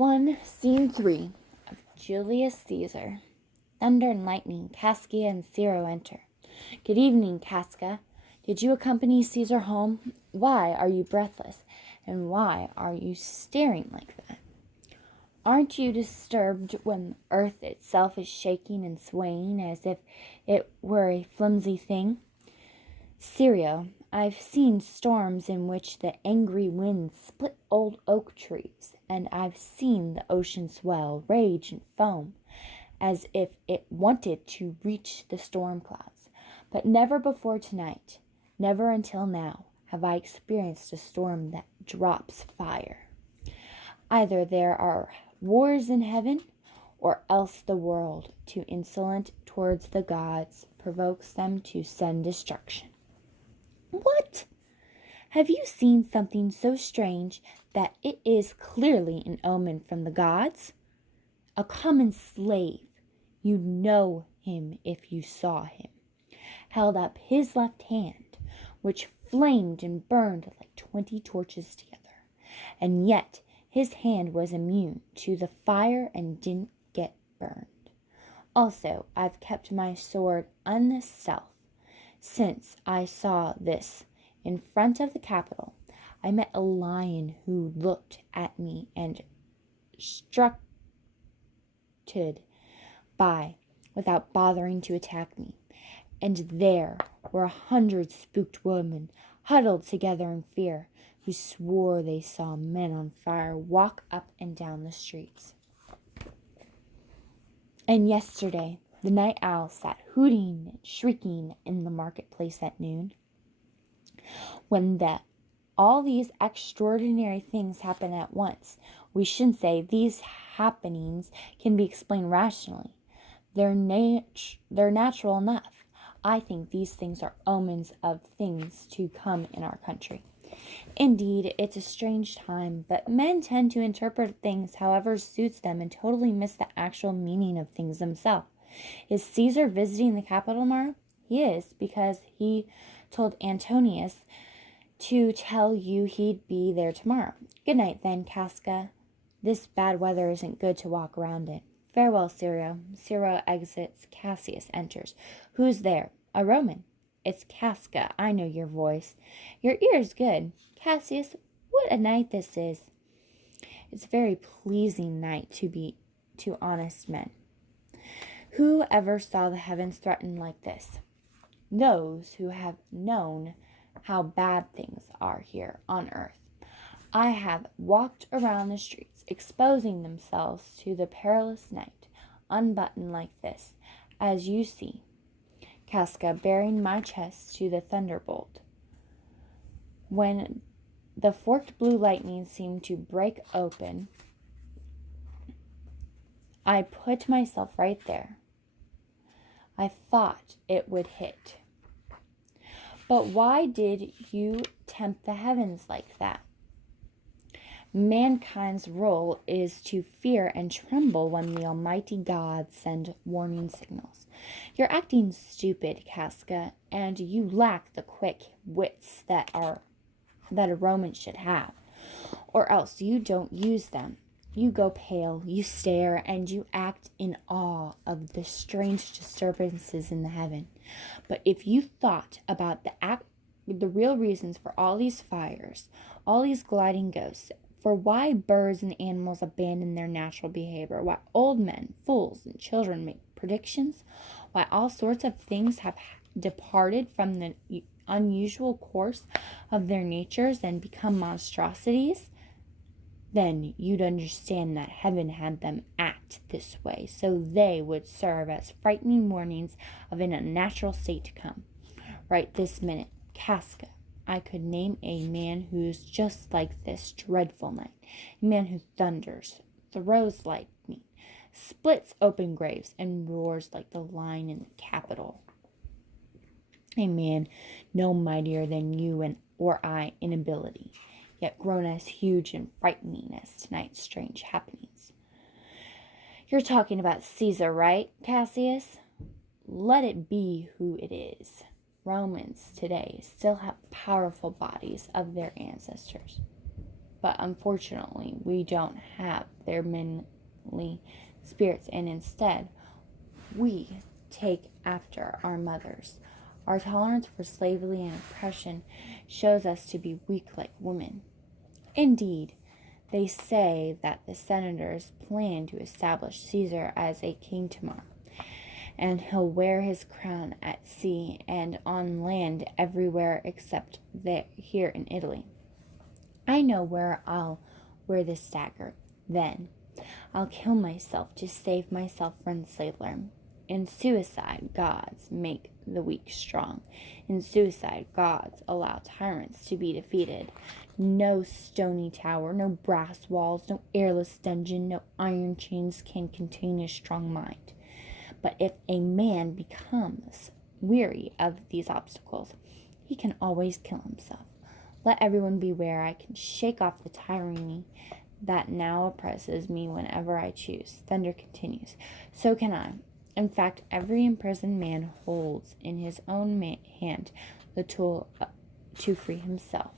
1, Scene 3 of Julius Caesar. Thunder and lightning, Casca and Ciro enter. Good evening, Casca. Did you accompany Caesar home? Why are you breathless? And why are you staring like that? Aren't you disturbed when the earth itself is shaking and swaying as if it were a flimsy thing? Ciro, I've seen storms in which the angry winds split old oak trees, and I've seen the ocean swell, rage, and foam, as if it wanted to reach the storm clouds. But never before tonight, never until now, have I experienced a storm that drops fire. Either there are wars in heaven, or else the world, too insolent towards the gods, provokes them to send destruction. What? Have you seen something so strange that it is clearly an omen from the gods? A common slave, you'd know him if you saw him, held up his left hand, which flamed and burned like 20 torches together, and yet his hand was immune to the fire and didn't get burned. Also, I've kept my sword unstealth. Since I saw this in front of the Capitol, I met a lion who looked at me and strutted by without bothering to attack me. And there were 100 spooked women huddled together in fear, who swore they saw men on fire walk up and down the streets. And yesterday, the night owl sat hooting and shrieking in the marketplace at noon. When all these extraordinary things happen at once, we shouldn't say these happenings can be explained rationally. They're natural enough. I think these things are omens of things to come in our country. Indeed, it's a strange time, but men tend to interpret things however suits them and totally miss the actual meaning of things themselves. Is Caesar visiting the capital tomorrow? He is, because he told Antonius to tell you he'd be there tomorrow. Good night, then, Casca. This bad weather isn't good to walk around in. Farewell, Ciro. Ciro exits. Cassius enters. Who's there? A Roman. It's Casca. I know your voice. Your ear's good. Cassius, what a night this is. It's a very pleasing night to honest men. Who ever saw the heavens threatened like this? Those who have known how bad things are here on earth. I have walked around the streets, exposing themselves to the perilous night, unbuttoned like this, as you see, Casca, bearing my chest to the thunderbolt. When the forked blue lightning seemed to break open, I put myself right there. I thought it would hit. But why did you tempt the heavens like that? Mankind's role is to fear and tremble when the Almighty God send warning signals. You're acting stupid, Casca, and you lack the quick wits that a Roman should have, or else you don't use them. You go pale, you stare, and you act in awe of the strange disturbances in the heaven. But if you thought about the real reasons for all these fires, all these gliding ghosts, for why birds and animals abandon their natural behavior, why old men, fools, and children make predictions, why all sorts of things have departed from the unusual course of their natures and become monstrosities, then you'd understand that heaven had them act this way, so they would serve as frightening warnings of an unnatural state to come. Right this minute, Casca, I could name a man who's just like this dreadful night. A man who thunders, throws lightning, splits open graves, and roars like the lion in the Capitol. A man no mightier than you or I in ability, yet grown as huge and frightening as tonight's strange happenings. You're talking about Caesar, right, Cassius? Let it be who it is. Romans today still have powerful bodies of their ancestors. but unfortunately we don't have their manly spirits, and instead we take after our mothers. Our tolerance for slavery and oppression shows us to be weak like women. Indeed, they say that the senators plan to establish Caesar as a king tomorrow, and he'll wear his crown at sea and on land everywhere except here in Italy. I know where I'll wear this dagger. Then I'll kill myself to save myself from slavery. In suicide, gods make the weak strong. In suicide, gods allow tyrants to be defeated. No stony tower, no brass walls, no airless dungeon, no iron chains can contain a strong mind. But if a man becomes weary of these obstacles, he can always kill himself. Let everyone beware. I can shake off the tyranny that now oppresses me whenever I choose. Thunder continues. So can I. In fact, every imprisoned man holds in his own hand the tool to free himself.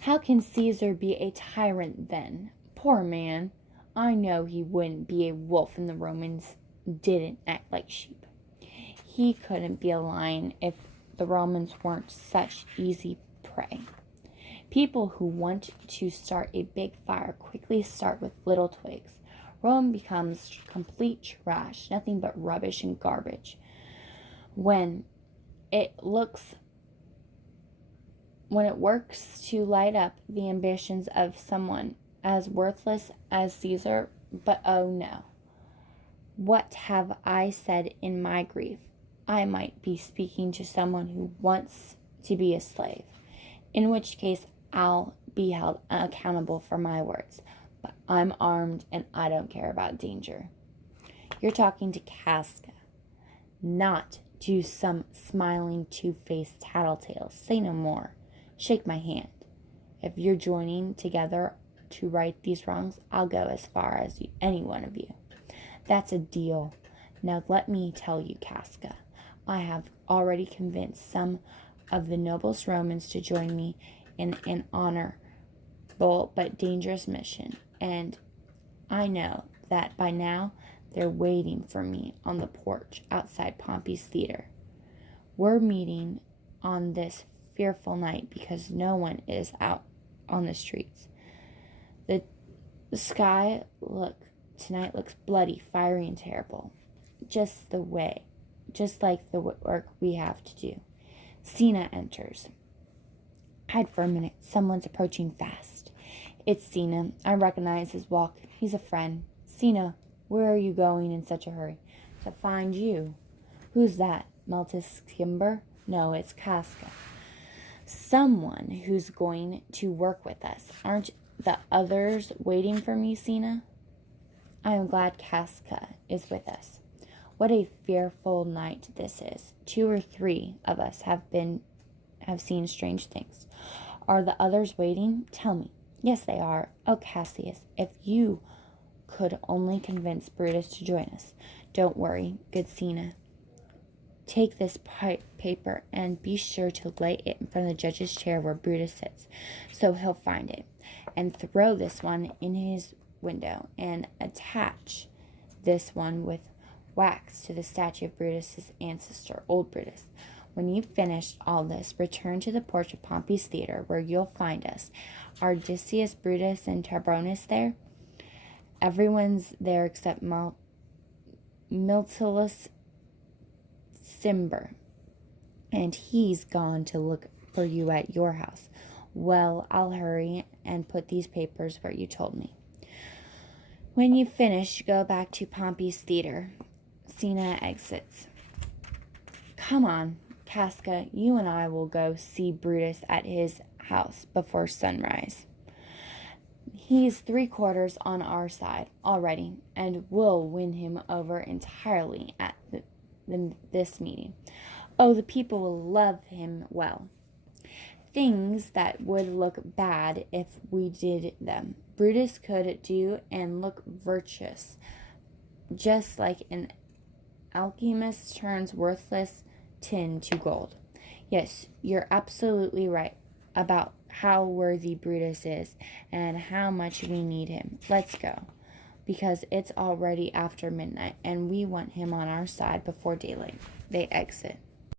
How can Caesar be a tyrant then? Poor man. I know he wouldn't be a wolf and the Romans didn't act like sheep. He couldn't be a lion if the Romans weren't such easy prey. People who want to start a big fire quickly start with little twigs. Rome becomes complete trash, nothing but rubbish and garbage. When it works to light up the ambitions of someone as worthless as Caesar, but oh no. What have I said in my grief? I might be speaking to someone who wants to be a slave, in which case I'll be held accountable for my words. But I'm armed and I don't care about danger. You're talking to Casca, not to some smiling two-faced tattletale. Say no more. Shake my hand. If you're joining together to right these wrongs, I'll go as far as any one of you. That's a deal. Now let me tell you, Casca, I have already convinced some of the noblest Romans to join me in an honorable but dangerous mission, and I know that by now they're waiting for me on the porch outside Pompey's theater. We're meeting on this fearful night because no one is out on the streets. The sky tonight looks bloody, fiery, and terrible, just like the work we have to do. Cinna enters. Hide for a minute. Someone's approaching fast. It's Cinna. I recognize his walk. He's a friend. Cinna, where are you going in such a hurry? To find you. Who's that? Maltus Kimber? No, it's Casca. Someone who's going to work with us. Aren't the others waiting for me, Cinna? I am glad Casca is with us. What a fearful night this is. 2 or 3 of us have seen strange things. Are the others waiting? Tell me. Yes, they are. Oh, Cassius, if you could only convince Brutus to join us. Don't worry, good Cinna. Take this paper and be sure to lay it in front of the judge's chair where Brutus sits, so he'll find it. And throw this one in his window and attach this one with wax to the statue of Brutus's ancestor, old Brutus. When you've finished all this, return to the porch of Pompey's theater, where you'll find us. Are Decius, Brutus, and Tiberius there? Everyone's there except Miltius Cimber, and he's gone to look for you at your house. Well, I'll hurry and put these papers where you told me. When you finish, go back to Pompey's theater. Cinna exits. Come on, Casca, you and I will go see Brutus at his house before sunrise. He's 3/4 on our side already, and we'll win him over entirely at this meeting. Oh, the people will love him well. Things that would look bad if we did them, Brutus could do and look virtuous, just like an alchemist turns worthless tin to gold. Yes, you're absolutely right about how worthy Brutus is and how much we need him. Let's go, because it's already after midnight and we want him on our side before daylight. They exit.